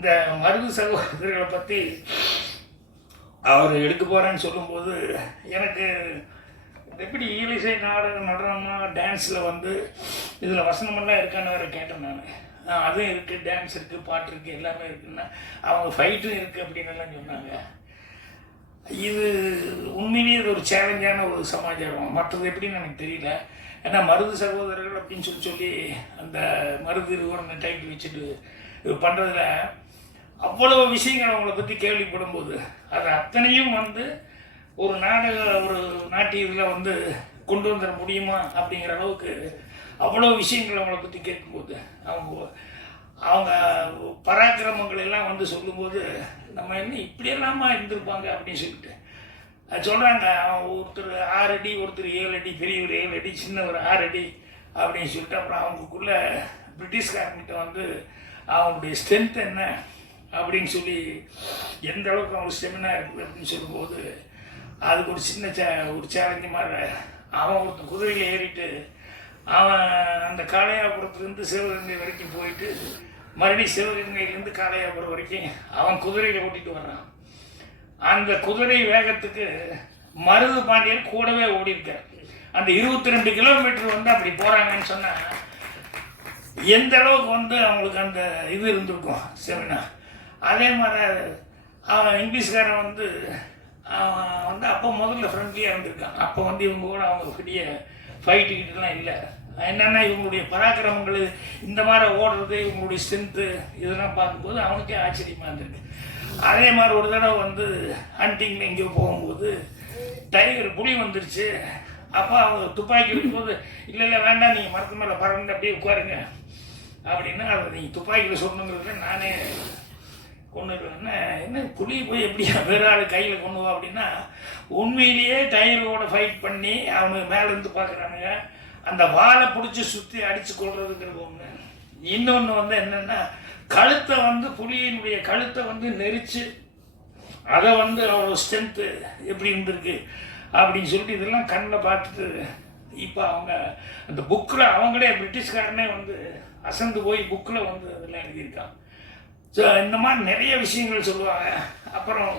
இந்த மருது சகோதரர்களை பற்றி அவர் எடுக்க போகிறேன்னு சொல்லும்போது எனக்கு எப்படி இங்கிலீஷை நாடகம் நடனமாக டான்ஸில் வந்து இதில் வசனமெல்லாம் இருக்கான்னு வேறு கேட்டேன் நான். அதுவும் இருக்குது டான்ஸ் இருக்குது பாட்டு இருக்குது எல்லாமே இருக்குன்னா அவங்க ஃபைட்டும் இருக்குது அப்படின்னு எல்லாம் சொன்னாங்க. இது உண்மையிலேயே இது ஒரு சேலஞ்சான ஒரு சமாச்சாரம். மற்றது எப்படின்னு எனக்கு தெரியல. ஏன்னா மருது சகோதரர்கள் அப்படின்னு சொல்லி சொல்லி அந்த மருது நிறுவனம் டைட்டில் வச்சுட்டு இது பண்ணுறதுல அவ்வளவு விஷயங்கள் அவங்கள பற்றி கேள்விப்படும் போது அது அத்தனையும் வந்து ஒரு நாடக ஒரு நாட்டியத்தில் வந்து கொண்டு வந்துட முடியுமா அப்படிங்கிற அளவுக்கு அவ்வளோ விஷயங்கள் அவங்கள பற்றி கேட்கும்போது அவங்க அவங்க பராக்கிரமங்கள் எல்லாம் வந்து சொல்லும்போது நம்ம என்ன இப்படியெல்லாமா இருந்திருப்பாங்க அப்படின்னு சொல்லிட்டு. அது சொல்கிறாங்க அவன் ஒருத்தர் ஆறு அடி ஒருத்தர் ஏழு அடி பெரியவர் ஏழு அடி சின்னவர் ஆறு அடி அப்படின்னு சொல்லிட்டு அப்புறம் அவங்களுக்குள்ள பிரிட்டிஷ்காரங்கிட்ட வந்து அவங்களுடைய ஸ்ட்ரென்த் என்ன அப்படின்னு சொல்லி எந்த அளவுக்கு அவங்களுக்கு ஸ்டெமினா இருக்குது அப்படின்னு சொல்லும்போது அதுக்கு ஒரு சின்ன சே ஒரு சேலஞ்சு மாதிரி அவன் ஒருத்தன் குதிரையில் ஏறிட்டு அவன் அந்த காளையாபுரத்துலேருந்து சிவகங்கை வரைக்கும் போயிட்டு மறுபடியும் சிவகங்கையிலேருந்து காளையாபுரம் வரைக்கும் அவன் குதிரையில் ஓட்டிகிட்டு வர்றான். அந்த குதிரை வேகத்துக்கு மருது பாண்டியன் கூடவே ஓடி இருக்கார். அந்த இருபத்தி ரெண்டு கிலோமீட்டர் வந்து அப்படி போகிறாங்கன்னு சொன்னால் எந்த அளவுக்கு வந்து அவங்களுக்கு அந்த இது இருந்திருக்கும் செமினா அதே மாதிரி அவன் இங்கிலீஷ்காரன் வந்து அவன் வந்து அப்போ முதல்ல ஃப்ரெண்ட்லியாக இருந்திருக்கான். அப்போ வந்து இவங்க கூட அவங்க பெரிய ஃபைட்டுக்கிட்டலாம் இல்லை. என்னென்னா இவங்களுடைய பராக்கிரமங்கள் இந்த மாதிரி ஓடுறது இவங்களுடைய ஸ்ட்ரென்த்து இதெல்லாம் பார்க்கும்போது அவனுக்கே ஆச்சரியமாக இருந்திருக்கு. அதே மாதிரி ஒரு தடவை வந்து ஹண்டிங்கில் எங்கேயோ போகும்போது டைகர் புலி வந்துருச்சு. அப்போ அவங்க துப்பாக்கி வைக்கும்போது இல்லை இல்லை வேண்டாம் நீங்கள் மரத்து மேலே பறந்து அப்படியே உட்காருங்க. அப்படின்னா அதை நீங்கள் துப்பாக்கியில் சொல்லணுங்கிறதுல நானே கொண்டு என்ன என்ன புலி போய் எப்படியா வேறாள் கையில் கொண்டு வா அப்படின்னா உண்மையிலேயே டைகரோட ஃபைட் பண்ணி அவங்க மேலேருந்து பார்க்குறானுங்க. அந்த வாழை பிடிச்சி சுற்றி அடித்து கொள்றதுங்கிறது ஒன்று இன்னொன்று வந்து என்னென்னா கழுத்தை வந்து புலியினுடைய கழுத்தை வந்து நெரிச்சு அதை வந்து அவ்வளோ ஸ்ட்ரென்த்து எப்படி இருந்திருக்கு அப்படின்னு சொல்லிட்டு இதெல்லாம் கண்ணில் பார்த்துட்டு இப்போ அவங்க அந்த புக்கில் அவங்களே பிரிட்டிஷ்காரனே வந்து அசந்து போய் புக்கில் வந்து அதெல்லாம் எழுதியிருக்கான். ஸோ இந்த மாதிரி நிறைய விஷயங்கள் சொல்லுவாங்க. அப்புறம்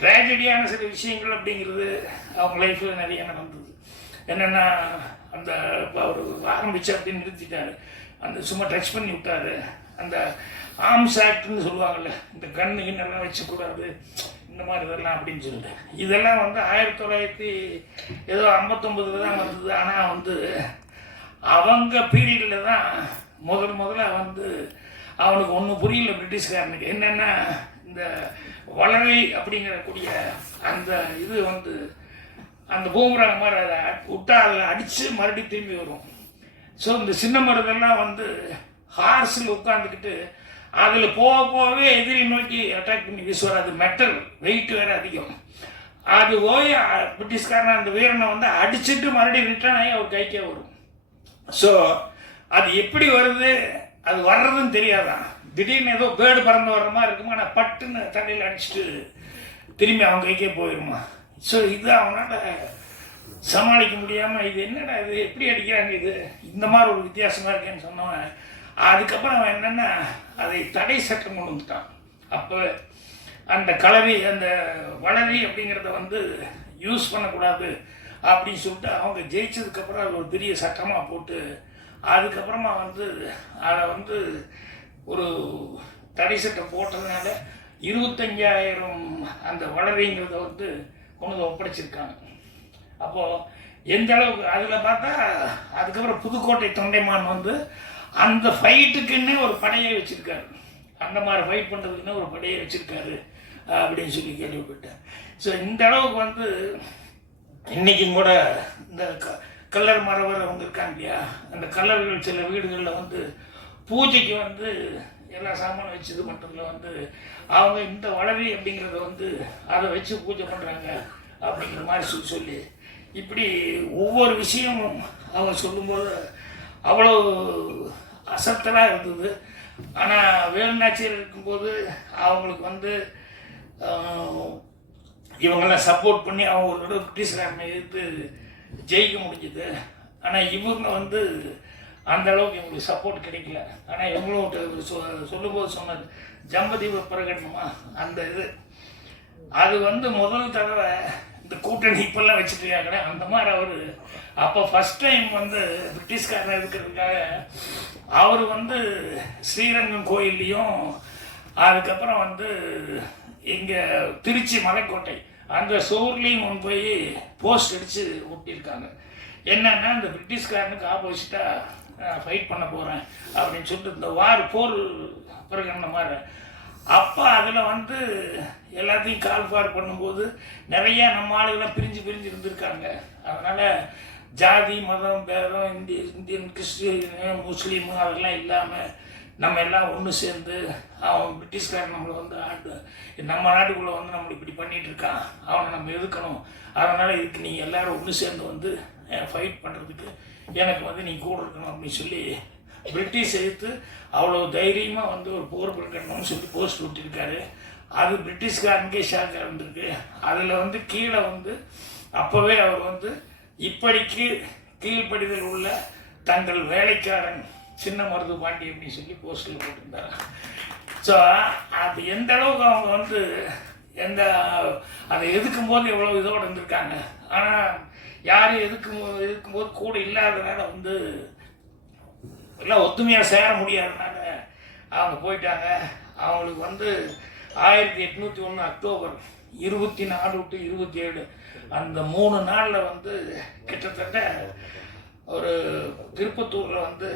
ட்ராஜடியான சில விஷயங்கள் அப்படிங்கிறது அவங்க லைஃப்பில் நிறைய நடந்தது. என்னென்னா அந்த இப்போ அவர் ஆரம்பிச்சு அப்படின்னு நிறுத்திட்டாரு. அந்த சும்மா டச் பண்ணி விட்டாரு. அந்த ஆர்ம்ஸ் ஆக்ட்னு சொல்லுவாங்கள்ல இந்த கண்ணு கிண்ணெல்லாம் வச்சுக்கூடாது இந்த மாதிரி இதெல்லாம் அப்படின்னு சொல்லிட்டு. இதெல்லாம் வந்து ஆயிரத்தி தொள்ளாயிரத்தி ஏதோ ஐம்பத்தொம்பதுல தான் வந்தது. ஆனால் வந்து அவங்க பீரியடில் தான் முதல் முதல்ல வந்து அவனுக்கு ஒன்றும் புரியல பிரிட்டிஷ்காரனுக்கு. என்னென்னா இந்த வளரை அப்படிங்கிறக்கூடிய அந்த இது வந்து அந்த பூமராக மாதிரி அதை விட்டா அதில் அடித்து மறுபடியும் திரும்பி வரும். ஸோ இந்த சின்ன மருந்தெல்லாம் வந்து ஹார்ஸில் உட்காந்துக்கிட்டு அதில் போக போகவே எதிரி நோக்கி அட்டாக் பண்ணி வீசுவார் அது மெட்டல் வெயிட் வேறு அதிகம். அது போய் அ- பிரிட்டிஷ்காரன் அந்த வீரனை வந்து அடிச்சுட்டு மறுபடியும் ரிட்டர்ன் ஆகி அவர் கைக்கே வரும். ஸோ அது எப்படி வருது? அது வர்றதுன்னு தெரியாதான். திடீர்னு ஏதோ பேர்டு பறந்து வர்ற மாதிரி இருக்குமா? ஆனால் பட்டுன்னு தலையில் அடிச்சுட்டு திரும்பி அவன் கைக்கே போயிடுமா ஸோ இது அவனால் சமாளிக்க முடியாமல் இது என்னடா இது? எப்படி அடிக்கிறாங்க இது? இந்த மாதிரி ஒரு வித்தியாசமாக இருக்கேன்னு சொன்னவன் அதுக்கப்புறம் அவன் என்னென்னா அதை தடை சட்டம் கொண்டு வந்துட்டான். அப்போ அந்த கலரி அந்த வளரி அப்படிங்கிறத வந்து யூஸ் பண்ணக்கூடாது அப்படின்னு சொல்லிட்டு அவங்க ஜெயிச்சதுக்கப்புறம் அது ஒரு பெரிய சட்டமாக போட்டு அதுக்கப்புறமா வந்து அதை வந்து ஒரு தடை சட்டம் போட்டதுனால இருபத்தஞ்சாயிரம் அந்த வளரிங்கிறத வந்து கொண்டு வந்து ஒப்படைச்சிருக்காங்க. அப்போது எந்த அளவுக்கு அதில் பார்த்தா அதுக்கப்புறம் புதுக்கோட்டை தொண்டைமான் வந்து அந்த ஃபைட்டுக்குன்னே ஒரு படையை வச்சுருக்காரு. அந்த மாதிரி ஃபைட் பண்ணுறதுக்குன்னு ஒரு படையை வச்சுருக்காரு அப்படின்னு சொல்லி கேள்விப்பட்டேன். ஸோ இந்த அளவுக்கு வந்து இன்றைக்கும் கூட இந்த க கல்லர் மரவர் அவங்க இருக்காங்க இல்லையா? அந்த கல்லர்கள் சில வீடுகளில் வந்து பூஜைக்கு வந்து எல்லா சாமானும் வச்சு இது பண்ணுறதுல வந்து அவங்க இந்த வளரி அப்படிங்கிறத வந்து அதை வச்சு பூஜை பண்ணுறாங்க அப்படிங்கிற மாதிரி சொல்லி சொல்லி இப்படி ஒவ்வொரு விஷயமும் அவங்க சொல்லும்போது அவ்வளோ அசத்தலாக இருந்தது. ஆனால் வேலுநாச்சியர் இருக்கும்போது அவங்களுக்கு வந்து இவங்கெல்லாம் சப்போர்ட் பண்ணி அவங்க ஒரு தடவை பிரிட்டிஷ்காரனை எதிர்த்து ஜெயிக்க முடிஞ்சுது. ஆனால் இவங்க வந்து அந்த அளவுக்கு இவங்களுக்கு சப்போர்ட் கிடைக்கல. ஆனால் இவங்களும் சொ- சொல்லும்போது சொன்னது ஜம்பதீப பிரகடனமா? அந்த இது. அது வந்து முதல் தடவை இந்த கூட்டணி இப்பெல்லாம் வச்சுட்டு இருக்காங்க அந்த மாதிரி அவர் அப்போ ஃபஸ்ட் டைம் வந்து பிரிட்டிஷ்காரன் இருக்கிறதுக்காக அவர் வந்து ஸ்ரீரங்கம் கோயில்லையும் அதுக்கப்புறம் வந்து இங்கே திருச்சி மலைக்கோட்டை அந்த சோர்லேயும் கொண்டு போய் போஸ்ட் அடித்து ஒட்டியிருக்காங்க. என்னன்னா இந்த பிரிட்டிஷ்காரனுக்கு ஆப்போசிட்டாக ஃபைட் பண்ண போகிறேன் அப்படின்னு சொல்லிட்டு இந்த வார் போர் பிரகடன மாதிரி. அப்போ அதில் வந்து எல்லாத்தையும் கால்பார் பண்ணும்போது நிறைய நம்ம ஆளுகளாம் பிரிஞ்சு பிரிஞ்சு இருந்திருக்காங்க. அதனால் ஜாதி மதம் பேதம் இந்திய இந்தியன் கிறிஸ்டின் முஸ்லீமு அதெல்லாம் இல்லாமல் நம்ம எல்லாம் ஒன்று சேர்ந்து அவன் பிரிட்டிஷ்காரன் நம்மளை வந்து ஆண்டு நம்ம நாட்டுக்குள்ளே வந்து நம்மளை இப்படி பண்ணிகிட்டு இருக்கான் அவனை நம்ம எதுக்கணும் அதனால் இதுக்கு நீங்கள் எல்லோரும் ஒன்று சேர்ந்து வந்து ஃபைட் பண்ணுறதுக்கு எனக்கு வந்து நீ கூட இருக்கணும் அப்படின்னு சொல்லி பிரிட்டிஷ் எதிர்த்து அவ்வளோ தைரியமாக வந்து ஒரு போர் பண்ணணும்னு சொல்லி போஸ்ட் விட்டுருக்காரு. அது பிரிட்டிஷ்காரனுக்கே ஷாக்காக இருந்திருக்கு. அதில் வந்து கீழே வந்து அப்போவே அவர் வந்து இப்படிக்கு கீழ்ப்படிதல் உள்ள தங்கள் வேலைக்காரன் சின்ன மருது பாண்டி அப்படின்னு சொல்லி போஸ்டில் போட்டிருந்தாங்க ஸோ அது எந்த அளவுக்கு அவங்க வந்து எந்த அதை எதுக்கும் போது எவ்வளோ இதோடு இருந்திருக்காங்க. ஆனால் யாரும் எதுக்கும் போது போது கூட இல்லாதனால வந்து எல்லாம் ஒத்துமையாக சேர முடியாதனால அவங்க போயிட்டாங்க. அவங்களுக்கு வந்து ஆயிரத்தி எட்நூற்றி ஒன்று அக்டோபர் இருபத்தி நாலு டு இருபத்தி ஏழு அந்த மூணு நாளில் வந்து கிட்டத்தட்ட ஒரு திருப்பத்தூரில் வந்து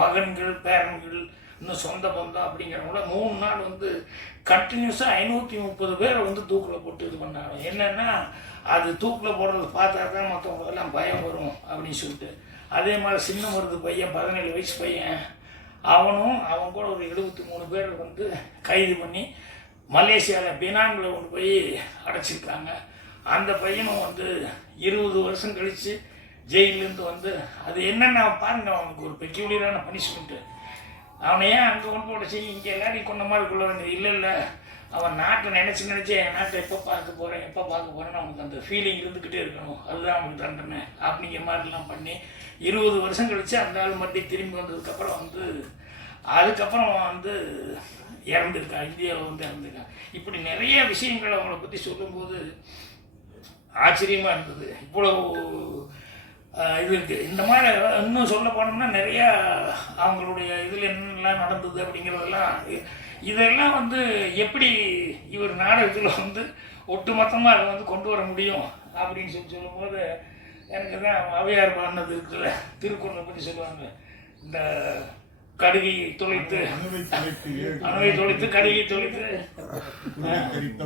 மகன்கள் பேரன்கள் இன்னும் சொந்த பந்தம் அப்படிங்கிறவங்கள மூணு நாள் வந்து கண்டினியூஸாக ஐநூற்றி முப்பது பேரை வந்து தூக்கில் போட்டு இது பண்ணாங்க. என்னென்னா அது தூக்கில் போடுறது பார்த்தா தான் மற்றவங்களுக்கெல்லாம் பயம் வரும் அப்படின்னு சொல்லிட்டு. அதே மாதிரி சின்ன மருந்து பையன் பதினேழு வயசு பையன் அவனும் அவன் கூட ஒரு எழுபத்தி மூணு பேர் வந்து கைது பண்ணி மலேசியாவில் பினாங்கில் கொண்டு போய் அடைச்சிருக்காங்க. அந்த பையனும் வந்து இருபது வருஷம் கழித்து ஜெயிலேருந்து வந்து அது என்னென்ன பாருங்க அவனுக்கு ஒரு பெக்யூலியரான பனிஷ்மெண்ட்டு அவனை ஏன் அங்கே கொண்டு போட செய்ய? இங்கே எல்லாரையும் கொண்ட மாதிரி கொள்ள வேண்டியது இல்லை இல்லை. அவன் நாட்டை நினச்சி நினச்சி என் நாட்டை எப்போ பார்க்க போகிறேன் எப்போ பார்க்க போகிறேன்னு அவனுக்கு அந்த ஃபீலிங் இருந்துக்கிட்டே இருக்கணும். அதுதான் அவனுக்கு தண்டனை. அப்படிங்கிற மாதிரிலாம் பண்ணி இருபது வருஷம் கழித்து அந்த ஆள் மறுபடியும் திரும்பி வந்ததுக்கப்புறம் வந்து அதுக்கப்புறம் வந்து இறந்துருக்கான் இந்தியாவில் வந்து இறந்துருக்கான் இப்படி நிறைய விஷயங்கள் அவங்கள பற்றி சொல்லும்போது ஆச்சரியமாக இருந்தது. இவ்வளோ இது இருக்குது இந்த மாதிரி இன்னும் சொல்ல போனோம்னா நிறையா அவங்களுடைய இதில் என்னென்னலாம் நடந்தது அப்படிங்கிறதெல்லாம் இதெல்லாம் வந்து எப்படி இவர் நாடகத்தில் வந்து ஒட்டுமொத்தமாக அதை வந்து கொண்டு வர முடியும் அப்படின்னு சொல்லி சொல்லும்போது எனக்கு தான் அவையார் பாடினது இருக்குல்ல திருக்குறளை பற்றி சொல்லுவாங்க. இந்த கடுகை தொலைத்து அணுவை தொலைத்து கடுகை தொலைத்து. தெரித்த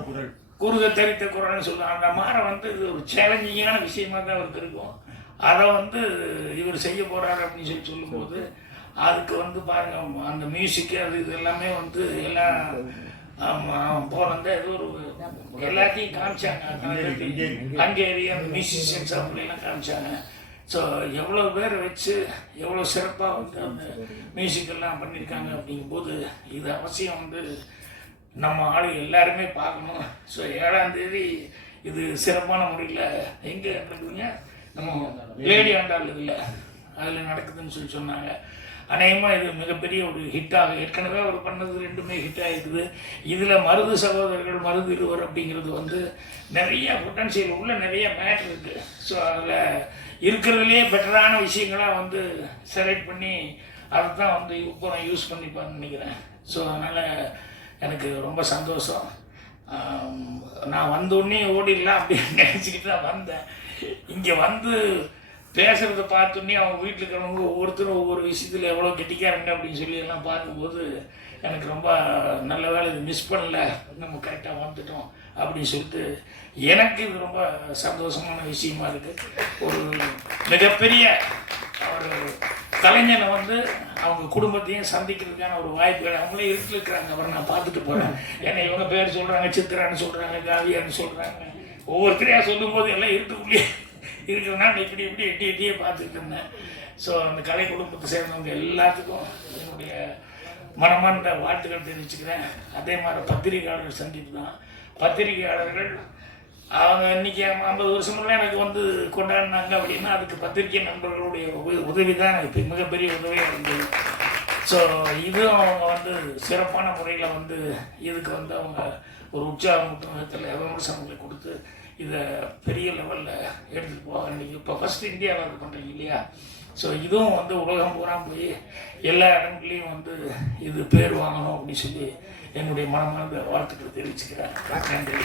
குறுக தரித்த குரல்னு சொல்லுவாங்க. அந்த மாதிரி வந்து இது ஒரு சேலஞ்சிங்கான விஷயமா தான் அவருக்கு இருக்கும். அதை வந்து இவர் செய்ய போறாரு அப்படின்னு சொல்லி சொல்லும்போது அதுக்கு வந்து பாருங்க அந்த மியூசிக்கு அது இது எல்லாமே வந்து எல்லாம் போனந்த ஏதோ ஒரு எல்லாத்தையும் காமிச்சாங்க. ஹங்கேரி அந்த மியூசிஷியன்ஸ் அப்படிலாம் காமிச்சாங்க. ஸோ எவ்வளோ பேரை வச்சு எவ்வளோ சிறப்பாக வந்து அந்த மியூசிக் எல்லாம் பண்ணியிருக்காங்க அப்படிங்கும்போது இது அவசியம் வந்து நம்ம ஆளு எல்லாருமே பார்க்கணும். ஸோ ஏழாம் தேதி இது சிறப்பான முறையில் எங்கே நடக்குதுங்க நம்ம லேடி ஆண்டாள் இதில் அதில் நடக்குதுன்னு சொல்லி சொன்னாங்க. அநேகமாக இது மிகப்பெரிய ஒரு ஹிட்டாக ஏற்கனவே அவர் பண்ணது ரெண்டுமே ஹிட் ஆகிருக்குது இதில் மருது சகோதரர்கள் மருது இருவர் அப்படிங்கிறது வந்து நிறைய பொட்டன்ஷியல் உள்ள நிறைய மேட்ரு இருக்குது ஸோ அதில் இருக்கிறதுலே பெட்டரான விஷயங்களாக வந்து செலக்ட் பண்ணி அதை தான் வந்து இப்போ நான் யூஸ் பண்ணிப்பான்னு நினைக்கிறேன். ஸோ அதனால் எனக்கு ரொம்ப சந்தோஷம். நான் வந்தோடனே ஓடிடலாம் அப்படின்னு நினச்சிக்கிட்டு தான் வந்தேன். இங்கே வந்து பேசுகிறத பார்த்தோன்னே அவங்க வீட்டில் இருக்கிறவங்க ஒவ்வொருத்தரும் ஒவ்வொரு விஷயத்தில் எவ்வளோ கெட்டிக்காரங்க அப்படின்னு சொல்லி எல்லாம் பார்க்கும்போது எனக்கு ரொம்ப நல்ல வேலை இது மிஸ் பண்ணல. நம்ம கரெக்டாக வந்துட்டோம் அப்படின்னு சொல்லிட்டு எனக்கு இது ரொம்ப சந்தோஷமான விஷயமா இருக்குது ஒரு மிகப்பெரிய ஒரு கலைஞனை வந்து அவங்க குடும்பத்தையும் சந்திக்கிறதுக்கான ஒரு வாய்ப்பு அவங்களே இருக்கிறாங்க. அவரை நான் பார்த்துட்டு போகிறேன் ஏன்னா இவங்க பேர் சொல்கிறாங்க சித்திரான்னு சொல்கிறாங்க காவியான்னு சொல்கிறாங்க ஒவ்வொருத்தரையா சொல்லும்போது எல்லாம் இருட்டுக்குள்ளேயே இருக்கிறனால இப்படி இப்படி எட்டி எட்டியே பார்த்துருக்கேன் இருந்தேன். ஸோ அந்த கலை குடும்பத்தை சேர்ந்தவங்க எல்லாத்துக்கும் என்னுடைய மனமார்ந்த வாழ்த்துக்கள் தெரிவிச்சுக்கிறேன். அதே மாதிரி பத்திரிகையாளர்கள் சந்திப்பு தான். பத்திரிகையாளர்கள் அவங்க இன்னைக்கு ஐம்பது வருஷமெல்லாம் எனக்கு வந்து கொண்டாடினாங்க அப்படின்னா அதுக்கு பத்திரிகை நண்பர்களுடைய உதவி தான் எனக்கு மிகப்பெரிய உதவியாக இருந்தது. ஸோ இதுவும் அவங்க வந்து சிறப்பான முறையில் வந்து இதுக்கு வந்து அவங்க ஒரு உற்சாகமூட்டும் விதத்தில் விமர்சனங்களை கொடுத்து இதை பெரிய லெவலில் எடுத்துகிட்டு போவாங்க. இன்றைக்கி இப்போ ஃபஸ்ட் இந்தியாவில் இது பண்ணுறீங்க இல்லையா? ஸோ இதுவும் வந்து உலகம் பூரா போய் எல்லா இடங்கள்லையும் வந்து இது பேர் வாங்கணும் அப்படின்னு சொல்லி என்னுடைய மனமார்ந்த வாழ்த்துக்களை தெரிவிச்சுக்கிறேன் நன்றி.